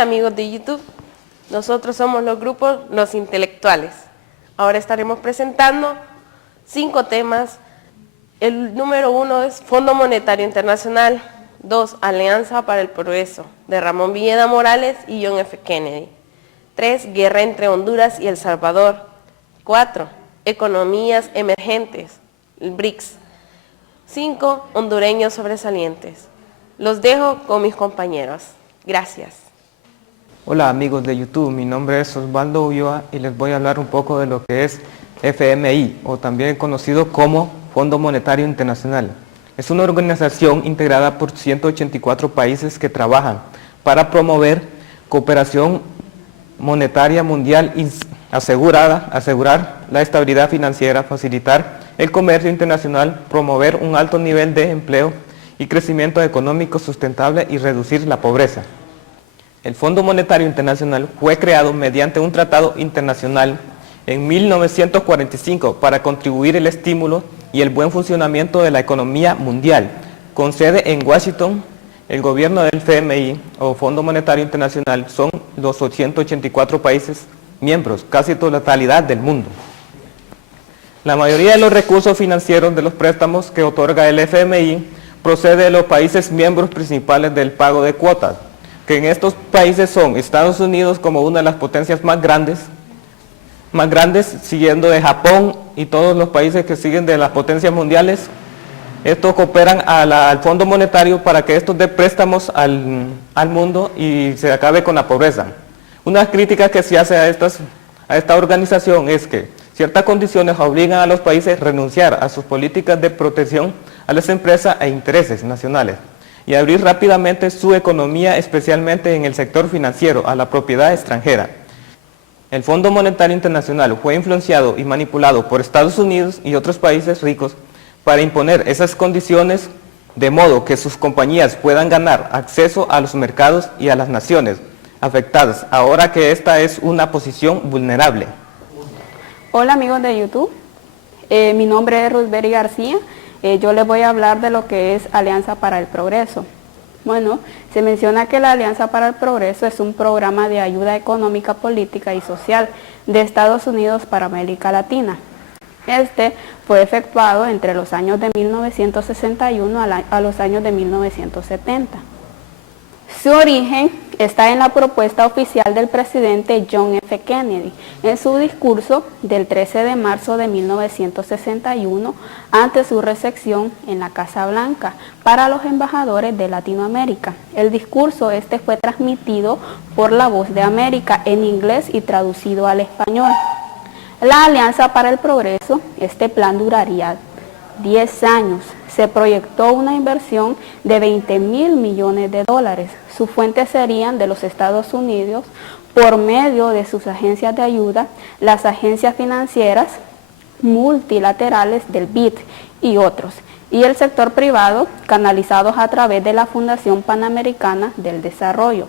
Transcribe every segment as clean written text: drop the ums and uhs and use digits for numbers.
Hola amigos de YouTube, nosotros somos los grupos Los Intelectuales. Ahora estaremos presentando 5 temas. El número 1 es Fondo Monetario Internacional, 2, Alianza para el Progreso, de Ramón Villeda Morales y John F. Kennedy. 3, Guerra entre Honduras y El Salvador. 4, Economías Emergentes, el BRICS. 5, Hondureños Sobresalientes. Los dejo con mis compañeros. Gracias. Hola amigos de YouTube, mi nombre es Osvaldo Ulloa y les voy a hablar un poco de lo que es FMI, o también conocido como Fondo Monetario Internacional. Es una organización integrada por 184 países que trabajan para promover cooperación monetaria mundial y asegurar la estabilidad financiera, facilitar el comercio internacional, promover un alto nivel de empleo y crecimiento económico sustentable y reducir la pobreza. El Fondo Monetario Internacional fue creado mediante un tratado internacional en 1945 para contribuir el estímulo y el buen funcionamiento de la economía mundial. Con sede en Washington, el gobierno del FMI o Fondo Monetario Internacional son los 184 países miembros, casi totalidad del mundo. La mayoría de los recursos financieros de los préstamos que otorga el FMI procede de los países miembros principales del pago de cuotas, que en estos países son Estados Unidos como una de las potencias más grandes, siguiendo de Japón y todos los países que siguen de las potencias mundiales. Estos cooperan al Fondo Monetario para que estos dé préstamos al mundo y se acabe con la pobreza. Una crítica que se hace a esta organización es que ciertas condiciones obligan a los países a renunciar a sus políticas de protección a las empresas e intereses nacionales y abrir rápidamente su economía, especialmente en el sector financiero, a la propiedad extranjera. El Fondo Monetario Internacional fue influenciado y manipulado por Estados Unidos y otros países ricos para imponer esas condiciones de modo que sus compañías puedan ganar acceso a los mercados y a las naciones afectadas, ahora que esta es una posición vulnerable. Hola amigos de YouTube, mi nombre es Rosberi García. Yo les voy a hablar de lo que es Alianza para el Progreso. Bueno, se menciona que la Alianza para el Progreso es un programa de ayuda económica, política y social de Estados Unidos para América Latina. Este fue efectuado entre los años de 1961 a los años de 1970. Su origen está en la propuesta oficial del presidente John F. Kennedy en su discurso del 13 de marzo de 1961 ante su recepción en la Casa Blanca para los embajadores de Latinoamérica. El discurso fue transmitido por La Voz de América en inglés y traducido al español. La Alianza para el Progreso, este plan duraría 10 años. Se proyectó una inversión de 20.000 millones de dólares. Sus fuentes serían de los Estados Unidos por medio de sus agencias de ayuda, las agencias financieras multilaterales del BID y otros, y el sector privado canalizados a través de la Fundación Panamericana del Desarrollo.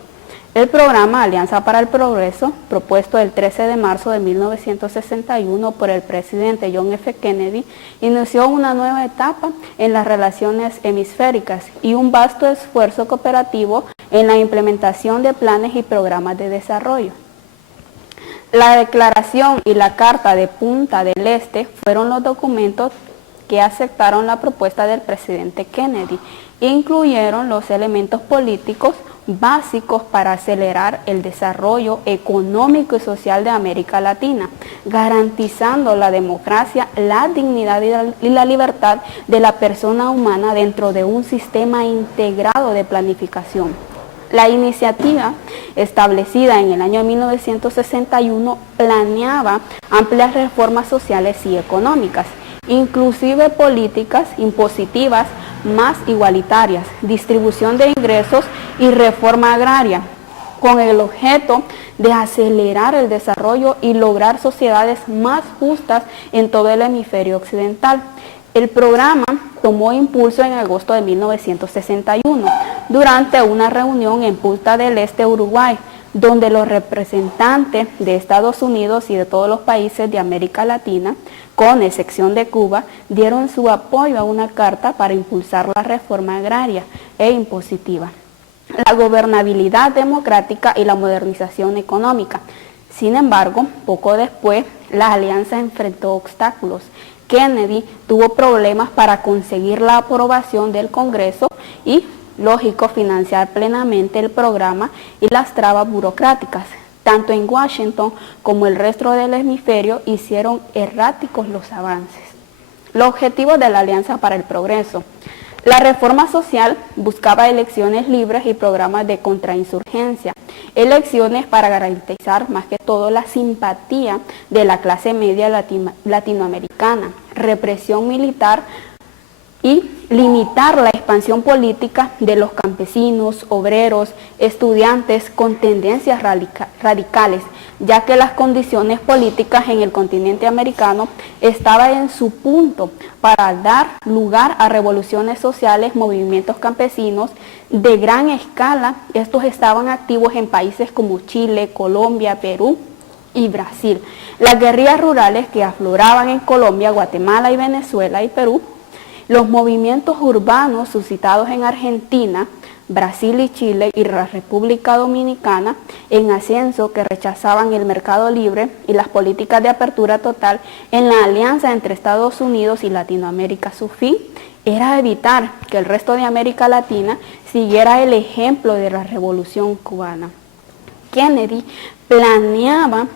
El programa Alianza para el Progreso, propuesto el 13 de marzo de 1961 por el presidente John F. Kennedy, inició una nueva etapa en las relaciones hemisféricas y un vasto esfuerzo cooperativo en la implementación de planes y programas de desarrollo. La Declaración y la Carta de Punta del Este fueron los documentos que aceptaron la propuesta del presidente Kennedy e incluyeron los elementos políticos básicos para acelerar el desarrollo económico y social de América Latina, garantizando la democracia, la dignidad y la libertad de la persona humana dentro de un sistema integrado de planificación. La iniciativa, establecida en el año 1961, planeaba amplias reformas sociales y económicas, inclusive políticas impositivas más igualitarias, distribución de ingresos y reforma agraria, con el objeto de acelerar el desarrollo y lograr sociedades más justas en todo el hemisferio occidental. El programa tomó impulso en agosto de 1961 durante una reunión en Punta del Este, Uruguay, donde los representantes de Estados Unidos y de todos los países de América Latina, con excepción de Cuba, dieron su apoyo a una carta para impulsar la reforma agraria e impositiva. la gobernabilidad democrática y la modernización económica. Sin embargo, poco después, la alianza enfrentó obstáculos. Kennedy tuvo problemas para conseguir la aprobación del Congreso y, lógico, financiar plenamente el programa y las trabas burocráticas. Tanto en Washington como el resto del hemisferio hicieron erráticos los avances. Los objetivos de la Alianza para el Progreso. La reforma social buscaba elecciones libres y programas de contrainsurgencia, elecciones para garantizar más que todo la simpatía de la clase media latinoamericana, represión militar y limitar la expansión política de los campesinos, obreros, estudiantes con tendencias radicales, ya que las condiciones políticas en el continente americano estaban en su punto para dar lugar a revoluciones sociales, movimientos campesinos de gran escala. Estos estaban activos en países como Chile, Colombia, Perú y Brasil. Las guerrillas rurales que afloraban en Colombia, Guatemala y Venezuela y Perú, los movimientos urbanos suscitados en Argentina, Brasil y Chile y la República Dominicana en ascenso que rechazaban el mercado libre y las políticas de apertura total en la alianza entre Estados Unidos y Latinoamérica. Su fin era evitar que el resto de América Latina siguiera el ejemplo de la Revolución Cubana. Kennedy planeaba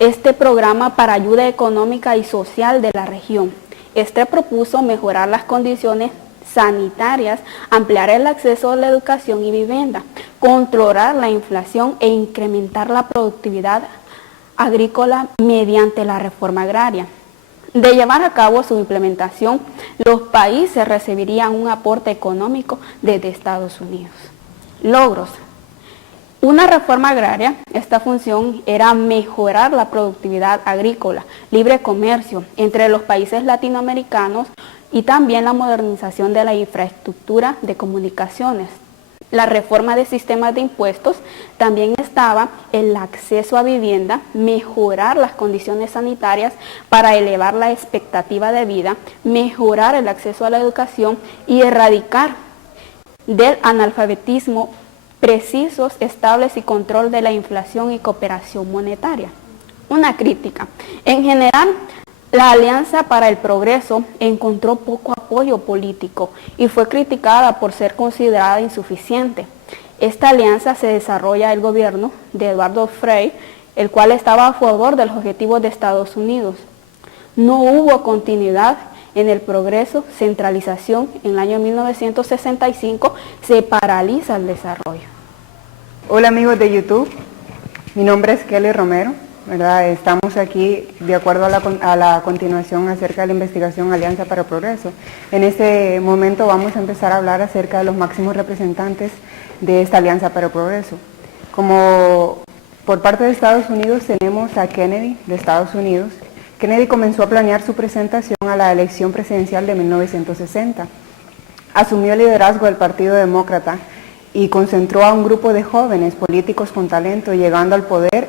este programa para ayuda económica y social de la región. Este propuso mejorar las condiciones sanitarias, ampliar el acceso a la educación y vivienda, controlar la inflación e incrementar la productividad agrícola mediante la reforma agraria. De llevar a cabo su implementación, los países recibirían un aporte económico desde Estados Unidos. Logros. Una reforma agraria, esta función era mejorar la productividad agrícola, libre comercio entre los países latinoamericanos y también la modernización de la infraestructura de comunicaciones. La reforma de sistemas de impuestos también estaba el acceso a vivienda, mejorar las condiciones sanitarias para elevar la expectativa de vida, mejorar el acceso a la educación y erradicar del analfabetismo precisos, estables y control de la inflación y cooperación monetaria. Una crítica. En general, la Alianza para el Progreso encontró poco apoyo político y fue criticada por ser considerada insuficiente. Esta alianza se desarrolla el gobierno de Eduardo Frei, el cual estaba a favor de los objetivos de Estados Unidos. No hubo continuidad en el progreso, centralización. En el año 1965 se paraliza el desarrollo. Hola amigos de YouTube, mi nombre es Kelly Romero, ¿verdad? Estamos aquí de acuerdo a la continuación acerca de la investigación Alianza para el Progreso. En este momento vamos a empezar a hablar acerca de los máximos representantes de esta Alianza para el Progreso. Como por parte de Estados Unidos tenemos a Kennedy de Estados Unidos. Kennedy comenzó a planear su presentación a la elección presidencial de 1960. Asumió el liderazgo del Partido Demócrata y concentró a un grupo de jóvenes políticos con talento, llegando al poder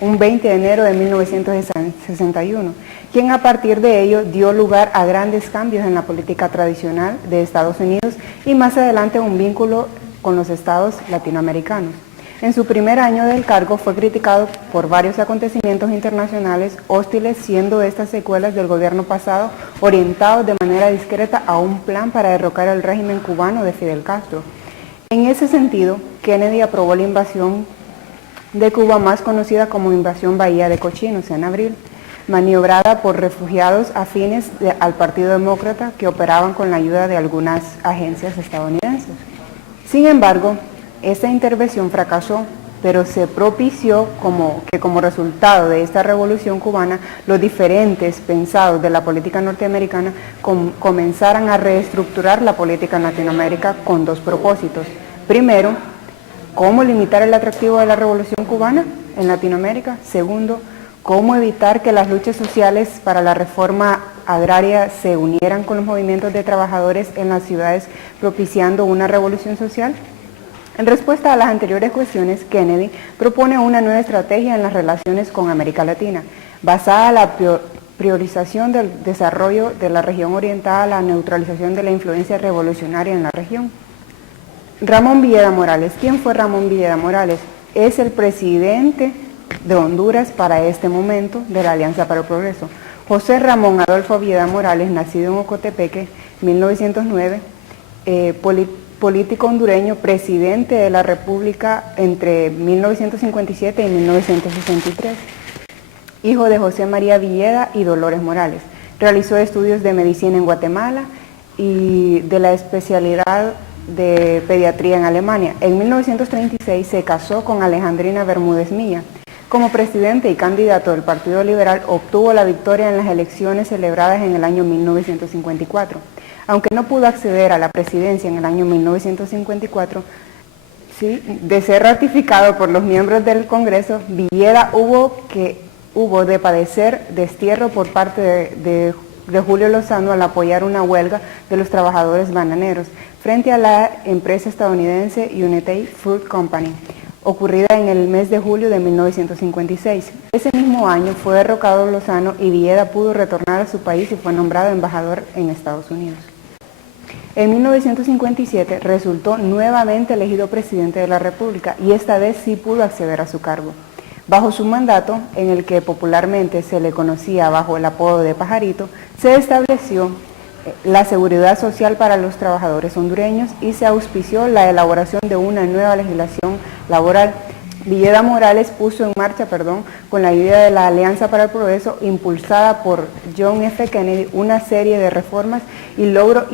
un 20 de enero de 1961, quien a partir de ello dio lugar a grandes cambios en la política tradicional de Estados Unidos y más adelante un vínculo con los estados latinoamericanos. En su primer año del cargo fue criticado por varios acontecimientos internacionales hostiles, siendo estas secuelas del gobierno pasado orientados de manera discreta a un plan para derrocar el régimen cubano de Fidel Castro. En ese sentido, Kennedy aprobó la invasión de Cuba, más conocida como Invasión Bahía de Cochinos, en abril, maniobrada por refugiados afines al Partido Demócrata que operaban con la ayuda de algunas agencias estadounidenses. Sin embargo, esta intervención fracasó, pero se propició que como resultado de esta revolución cubana, los diferentes pensados de la política norteamericana comenzaran a reestructurar la política en Latinoamérica con dos propósitos. Primero, cómo limitar el atractivo de la revolución cubana en Latinoamérica. Segundo, cómo evitar que las luchas sociales para la reforma agraria se unieran con los movimientos de trabajadores en las ciudades, propiciando una revolución social. En respuesta a las anteriores cuestiones, Kennedy propone una nueva estrategia en las relaciones con América Latina, basada en la priorización del desarrollo de la región orientada a la neutralización de la influencia revolucionaria en la región. Ramón Villeda Morales. ¿Quién fue Ramón Villeda Morales? Es el presidente de Honduras para este momento de la Alianza para el Progreso. José Ramón Adolfo Villeda Morales, nacido en Ocotepeque, 1909, político hondureño, presidente de la República entre 1957 y 1963. Hijo de José María Villeda y Dolores Morales. Realizó estudios de medicina en Guatemala y de la especialidad de pediatría en Alemania. En 1936 se casó con Alejandrina Bermúdez Milla. Como presidente y candidato del Partido Liberal, obtuvo la victoria en las elecciones celebradas en el año 1954. Aunque no pudo acceder a la presidencia en el año 1954, de ser ratificado por los miembros del Congreso, Villeda hubo de padecer destierro por parte de Julio Lozano al apoyar una huelga de los trabajadores bananeros frente a la empresa estadounidense United Fruit Company, ocurrida en el mes de julio de 1956. Ese mismo año fue derrocado Lozano y Villeda pudo retornar a su país y fue nombrado embajador en Estados Unidos. En 1957 resultó nuevamente elegido presidente de la República y esta vez sí pudo acceder a su cargo. Bajo su mandato, en el que popularmente se le conocía bajo el apodo de Pajarito, se estableció la seguridad social para los trabajadores hondureños y se auspició la elaboración de una nueva legislación laboral. Villeda Morales puso en marcha, con la idea de la Alianza para el Progreso, impulsada por John F. Kennedy, una serie de reformas y logró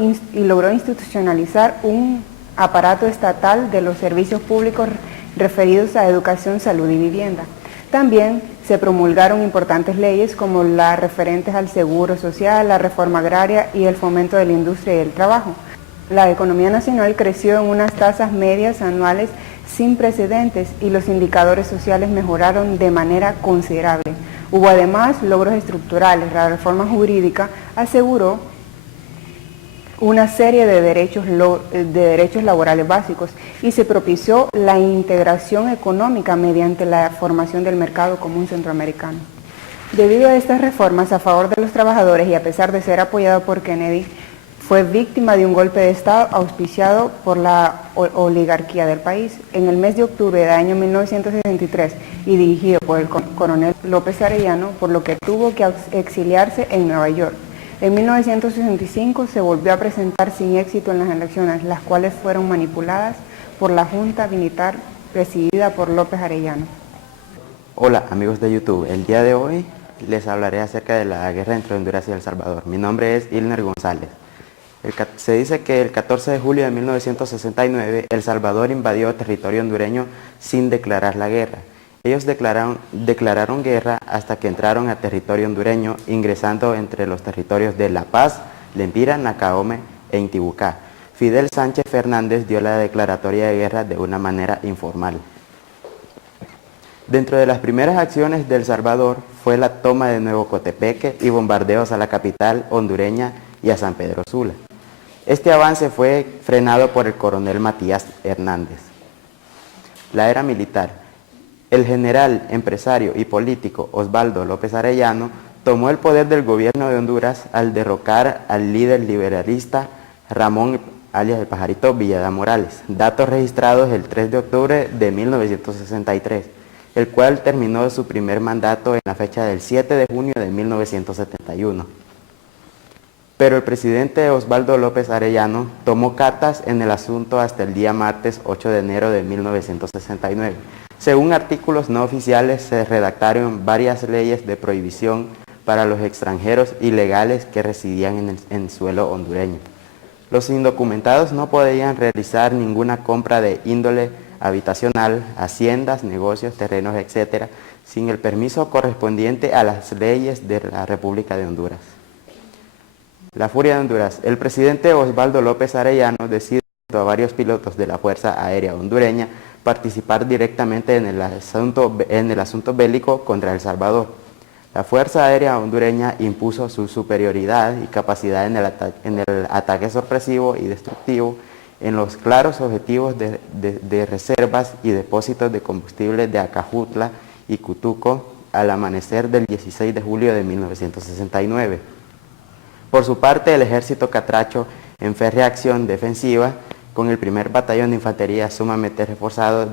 institucionalizar un aparato estatal de los servicios públicos referidos a educación, salud y vivienda. También se promulgaron importantes leyes como las referentes al seguro social, la reforma agraria y el fomento de la industria y el trabajo. La economía nacional creció en unas tasas medias anuales sin precedentes y los indicadores sociales mejoraron de manera considerable. Hubo además logros estructurales. La reforma jurídica aseguró una serie de derechos laborales básicos y se propició la integración económica mediante la formación del mercado común centroamericano. Debido a estas reformas a favor de los trabajadores y a pesar de ser apoyado por Kennedy, fue víctima de un golpe de Estado auspiciado por la oligarquía del país. En el mes de octubre del año 1963 y dirigido por el coronel López Arellano, por lo que tuvo que exiliarse en Nueva York. En 1965 se volvió a presentar sin éxito en las elecciones, las cuales fueron manipuladas por la Junta Militar presidida por López Arellano. Hola amigos de YouTube, el día de hoy les hablaré acerca de la guerra entre Honduras y El Salvador. Mi nombre es Ilner González. Se dice que el 14 de julio de 1969 El Salvador invadió territorio hondureño sin declarar la guerra. Ellos declararon guerra hasta que entraron a territorio hondureño, ingresando entre los territorios de La Paz, Lempira, Nacaome e Intibucá. Fidel Sánchez Fernández dio la declaratoria de guerra de una manera informal. Dentro de las primeras acciones de El Salvador fue la toma de Nuevo Cotepeque y bombardeos a la capital hondureña y a San Pedro Sula. Este avance fue frenado por el coronel Matías Hernández. La era militar. El general, empresario y político Osvaldo López Arellano tomó el poder del gobierno de Honduras al derrocar al líder liberalista Ramón, alias el Pajarito, Villeda Morales, datos registrados el 3 de octubre de 1963, el cual terminó su primer mandato en la fecha del 7 de junio de 1971. Pero el presidente Osvaldo López Arellano tomó cartas en el asunto hasta el día martes 8 de enero de 1969. Según artículos no oficiales, se redactaron varias leyes de prohibición para los extranjeros ilegales que residían en suelo hondureño. Los indocumentados no podían realizar ninguna compra de índole habitacional, haciendas, negocios, terrenos, etc., sin el permiso correspondiente a las leyes de la República de Honduras. La furia de Honduras. El presidente Osvaldo López Arellano decide junto a varios pilotos de la Fuerza Aérea Hondureña participar directamente en el asunto bélico contra El Salvador. La Fuerza Aérea Hondureña impuso su superioridad y capacidad en el ataque sorpresivo y destructivo en los claros objetivos de reservas y depósitos de combustible de Acajutla y Cutuco al amanecer del 16 de julio de 1969. Por su parte, el ejército catracho, en férrea acción defensiva, con el primer batallón de infantería sumamente reforzado,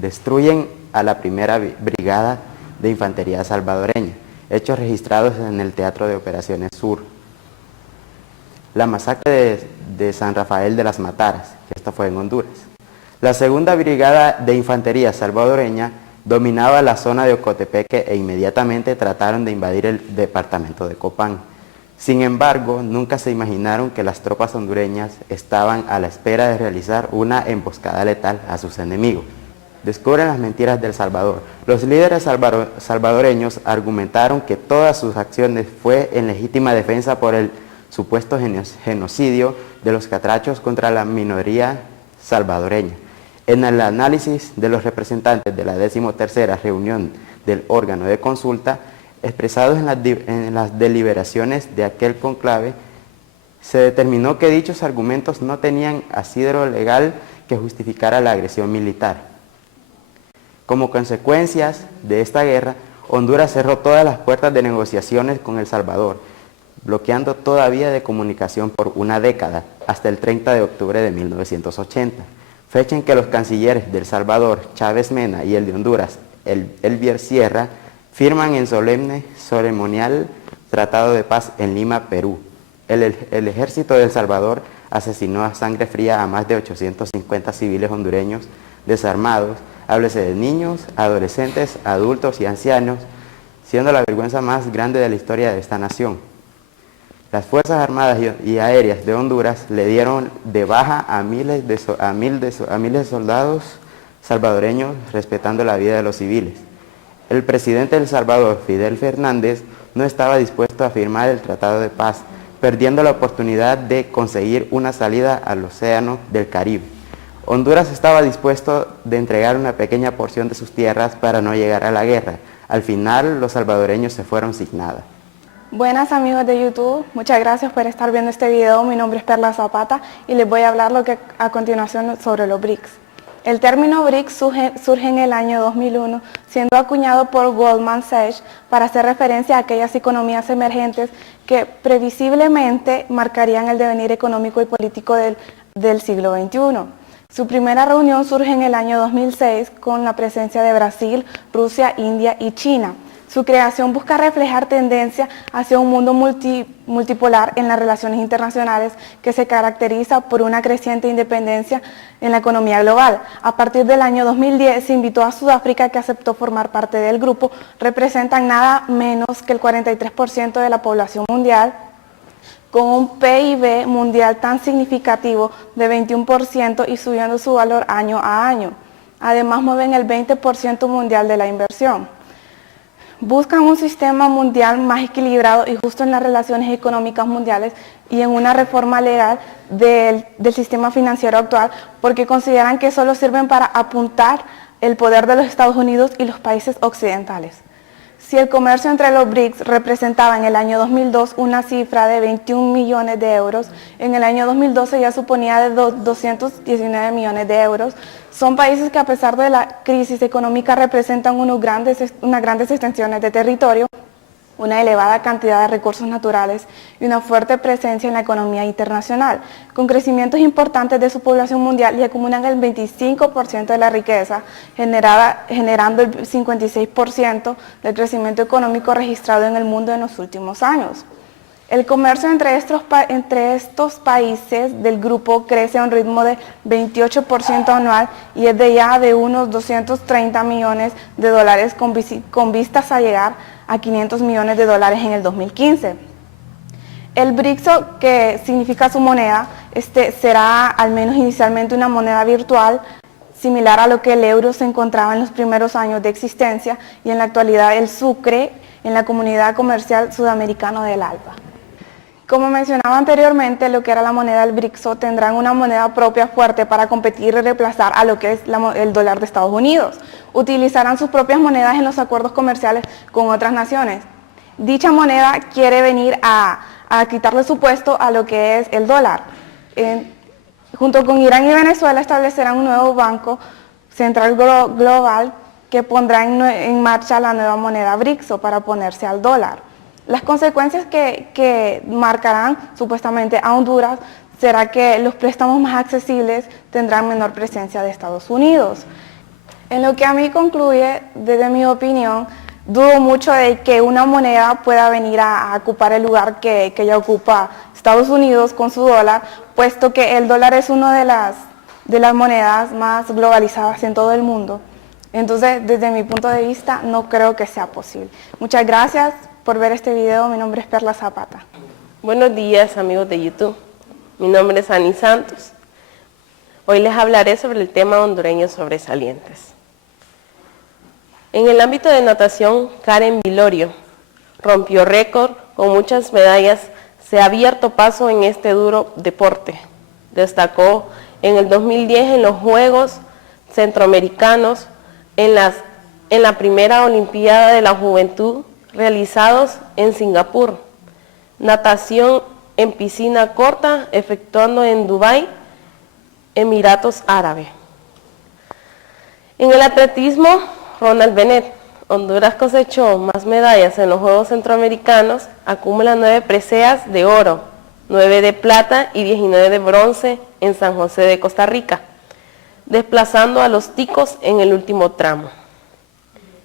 destruyen a la primera brigada de infantería salvadoreña, hechos registrados en el Teatro de Operaciones Sur. La masacre de San Rafael de las Mataras, que esto fue en Honduras. La segunda brigada de infantería salvadoreña dominaba la zona de Ocotepeque e inmediatamente trataron de invadir el departamento de Copán. Sin embargo, nunca se imaginaron que las tropas hondureñas estaban a la espera de realizar una emboscada letal a sus enemigos. Descubren las mentiras del Salvador. Los líderes salvadoreños argumentaron que todas sus acciones fue en legítima defensa por el supuesto genocidio de los catrachos contra la minoría salvadoreña. En el análisis de los representantes de la 13ª reunión del órgano de consulta, expresados en las deliberaciones de aquel conclave, se determinó que dichos argumentos no tenían asidero legal que justificara la agresión militar. Como consecuencias de esta guerra, Honduras cerró todas las puertas de negociaciones con El Salvador, bloqueando toda vía de comunicación por una década, hasta el 30 de octubre de 1980, fecha en que los cancilleres de El Salvador, Chávez Mena, y el de Honduras, Elvier Sierra, firman en ceremonial tratado de paz en Lima, Perú. El ejército de El Salvador asesinó a sangre fría a más de 850 civiles hondureños desarmados, háblese de niños, adolescentes, adultos y ancianos, siendo la vergüenza más grande de la historia de esta nación. Las Fuerzas Armadas y Aéreas de Honduras le dieron de baja a miles de soldados salvadoreños, respetando la vida de los civiles. El presidente de El Salvador, Fidel Fernández, no estaba dispuesto a firmar el Tratado de Paz, perdiendo la oportunidad de conseguir una salida al océano del Caribe. Honduras estaba dispuesto de entregar una pequeña porción de sus tierras para no llegar a la guerra. Al final, los salvadoreños se fueron sin nada. Buenas amigos de YouTube, muchas gracias por estar viendo este video. Mi nombre es Perla Zapata y les voy a hablar a continuación sobre los BRICS. El término BRICS surge en el año 2001, siendo acuñado por Goldman Sachs para hacer referencia a aquellas economías emergentes que previsiblemente marcarían el devenir económico y político del siglo XXI. Su primera reunión surge en el año 2006 con la presencia de Brasil, Rusia, India y China. Su creación busca reflejar tendencia hacia un mundo multipolar en las relaciones internacionales que se caracteriza por una creciente independencia en la economía global. A partir del año 2010 se invitó a Sudáfrica, que aceptó formar parte del grupo. Representan nada menos que el 43% de la población mundial, con un PIB mundial tan significativo de 21% y subiendo su valor año a año. Además mueven el 20% mundial de la inversión. Buscan un sistema mundial más equilibrado y justo en las relaciones económicas mundiales y en una reforma legal del sistema financiero actual, porque consideran que solo sirven para apuntar el poder de los Estados Unidos y los países occidentales. Si el comercio entre los BRICS representaba en el año 2002 una cifra de 21 millones de euros, en el año 2012 ya suponía de 219 millones de euros. Son países que a pesar de la crisis económica representan unas grandes extensiones de territorio, una elevada cantidad de recursos naturales y una fuerte presencia en la economía internacional, con crecimientos importantes de su población mundial, y acumulan el 25% de la riqueza, generando el 56% del crecimiento económico registrado en el mundo en los últimos años. El comercio entre estos países del grupo crece a un ritmo de 28% anual y es de ya de unos 230 millones de dólares con vistas a llegar a 500 millones de dólares en el 2015. El BRICS, que significa su moneda, será al menos inicialmente una moneda virtual, similar a lo que el euro se encontraba en los primeros años de existencia, y en la actualidad el sucre en la comunidad comercial sudamericana del ALBA. Como mencionaba anteriormente, lo que era la moneda del BRICS tendrán una moneda propia fuerte para competir y reemplazar a lo que es el dólar de Estados Unidos. Utilizarán sus propias monedas en los acuerdos comerciales con otras naciones. Dicha moneda quiere venir a quitarle su puesto a lo que es el dólar. Junto con Irán y Venezuela establecerán un nuevo banco central global que pondrá en marcha la nueva moneda BRICS para oponerse al dólar. Las consecuencias que marcarán supuestamente a Honduras será que los préstamos más accesibles tendrán menor presencia de Estados Unidos. En lo que a mí concluye, desde mi opinión, dudo mucho de que una moneda pueda venir a ocupar el lugar que ya ocupa Estados Unidos con su dólar, puesto que el dólar es una de las monedas más globalizadas en todo el mundo. Entonces, desde mi punto de vista, no creo que sea posible. Muchas gracias por ver este video. Mi nombre es Perla Zapata. Buenos días, amigos de YouTube. Mi nombre es Ani Santos. Hoy les hablaré sobre el tema hondureños sobresalientes. En el ámbito de natación, Karen Vilorio rompió récord con muchas medallas. Se ha abierto paso en este duro deporte. Destacó en el 2010 en los Juegos Centroamericanos, en la primera Olimpiada de la Juventud realizados en Singapur. Natación en piscina corta, efectuando en Dubái, Emiratos Árabes. En el atletismo, Ronald Bennett. Honduras cosechó más medallas en los Juegos Centroamericanos, acumula 9 preseas de oro, 9 de plata y 19 de bronce en San José de Costa Rica, desplazando a los ticos en el último tramo.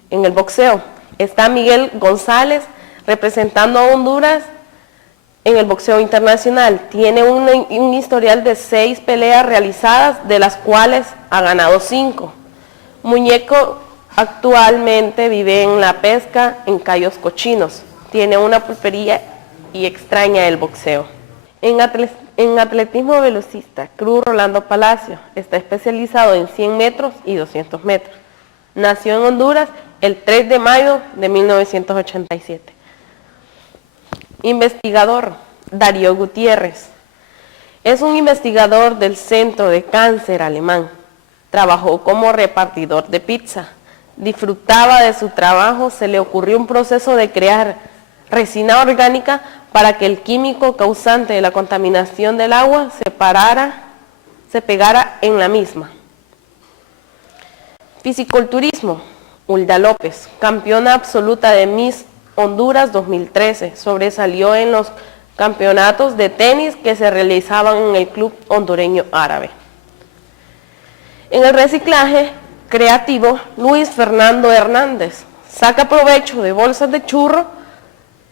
En el boxeo está Miguel González representando a Honduras en el boxeo internacional. Tiene un historial de 6 peleas realizadas, de las cuales ha ganado 5. Muñeco actualmente vive en La Pesca, en Cayos Cochinos. Tiene una pulpería y extraña el boxeo. En atletismo velocista, Cruz Rolando Palacio está especializado en 100 metros y 200 metros. Nació en Honduras el 3 de mayo de 1987. Investigador, Darío Gutiérrez. Es un investigador del Centro de Cáncer alemán. Trabajó como repartidor de pizza. Disfrutaba de su trabajo. Se le ocurrió un proceso de crear resina orgánica para que el químico causante de la contaminación del agua se pegara en la misma. Fisiculturismo, Hulda López, campeona absoluta de Miss Honduras 2013, sobresalió en los campeonatos de tenis que se realizaban en el Club Hondureño Árabe. En el reciclaje creativo, Luis Fernando Hernández saca provecho de bolsas de churro,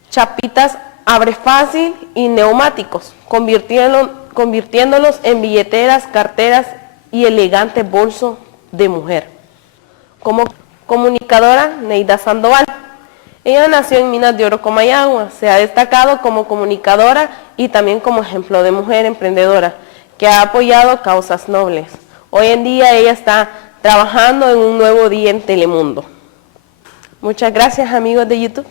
chapitas abre fácil y neumáticos, convirtiéndolos en billeteras, carteras y elegantes bolsos de mujer. Como comunicadora, Neida Sandoval. Ella nació en Minas de Oro, Comayagua. Se ha destacado como comunicadora y también como ejemplo de mujer emprendedora que ha apoyado causas nobles. Hoy en día ella está trabajando en un nuevo día en Telemundo. Muchas gracias, amigos de YouTube.